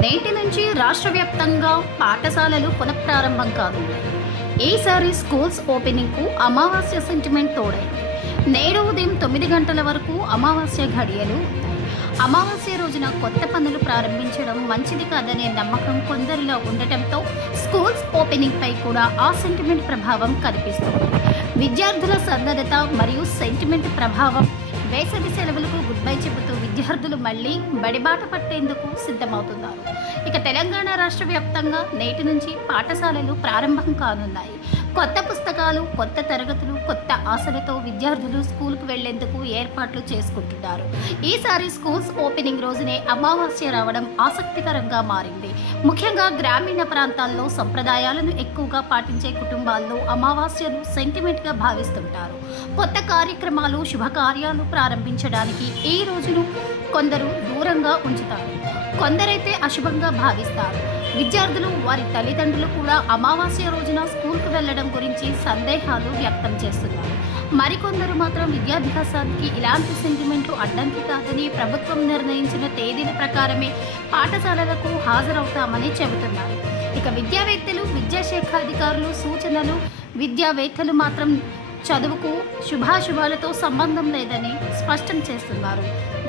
నేటి నుంచి రాష్ట్ర వ్యాప్తంగా పాఠశాలలు పునఃప్రారంభం కానున్నాయి. ఈసారి స్కూల్స్ ఓపెనింగ్కు అమావాస్య సెంటిమెంట్ తోడైంది. నేడు ఉదయం 9 గంటల వరకు అమావాస్య ఘడియలు ఉన్నాయి. అమావాస్య రోజున కొత్త పనులు ప్రారంభించడం మంచిది కాదనే నమ్మకం కొందరిలో ఉండటంతో స్కూల్స్ ఓపెనింగ్ పై కూడా ఆ సెంటిమెంట్ ప్రభావం కనిపిస్తుంది. విద్యార్థుల సన్నద్ధత మరియు సెంటిమెంట్ ప్రభావం వేసవి సెలవులకు గుడ్ బై చెబుతూ విద్యార్థులు మళ్లీ బడిబాట పట్టేందుకు సిద్ధమవుతున్నారు. ఇక తెలంగాణ రాష్ట్ర వ్యాప్తంగా నేటి నుంచి పాఠశాలలు ప్రారంభం కానున్నాయి. కొత్త పుస్తకాలు, కొత్త తరగతులు, కొత్త ఆశలతో విద్యార్థులు స్కూల్కు వెళ్లేందుకు ఏర్పాట్లు చేసుకుంటున్నారు. ఈసారి స్కూల్స్ ఓపెనింగ్ రోజునే అమావాస్య రావడం ఆసక్తికరంగా మారింది. ముఖ్యంగా గ్రామీణ ప్రాంతాల్లో సంప్రదాయాలను ఎక్కువగా పాటించే కుటుంబాల్లో అమావాస్యను సెంటిమెంట్గా భావిస్తుంటారు. కొత్త కార్యక్రమాలు, శుభకార్యాలు ప్రారంభించడానికి ఈ రోజును కొందరు దూరంగా ఉంచుతారు, కొందరైతే అశుభంగా భావిస్తారు. విద్యార్థులు, వారి తల్లిదండ్రులు కూడా అమావాస్య రోజున స్కూల్కు వెళ్లడం గురించి సందేహాలు వ్యక్తం చేస్తున్నారు. మరికొందరు మాత్రం విద్యాభ్యాసానికి ఇలాంటి సెంటిమెంట్లు అడ్డంకి కాదని, ప్రభుత్వం నిర్ణయించిన తేదీల ప్రకారమే పాఠశాలలకు హాజరవుతామని చెబుతున్నారు. ఇక విద్యావేత్తలు, విద్యాశాఖ అధికారులు సూచనలు, విద్యావేత్తలు మాత్రం చదువుకు శుభాశుభాలతో సంబంధం లేదని స్పష్టం చేస్తున్నారు.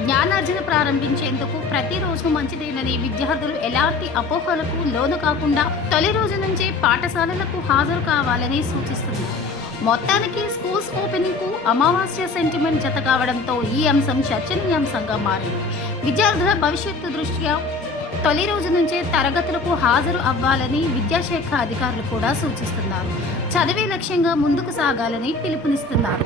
జ్ఞానార్జన ప్రారంభించేందుకు ప్రతిరోజు మంచిదేనని, విద్యార్థులు ఎలాంటి అపోహలకు లోను కాకుండా తొలి రోజు నుంచే పాఠశాలలకు హాజరు కావాలని సూచిస్తున్నారు. మొత్తానికి స్కూల్స్ ఓపెనింగ్కు అమావాస్య సెంటిమెంట్ జత కావడంతో ఈ అంశం చర్చనీయాంశంగా మారింది. విద్యార్థుల భవిష్యత్తు దృష్ట్యా తొలి రోజు నుంచే తరగతులకు హాజరు అవ్వాలని విద్యాశాఖ అధికారులు కూడా సూచిస్తున్నారు. చదివే లక్ష్యంగా ముందుకు సాగాలని పిలుపునిస్తున్నారు.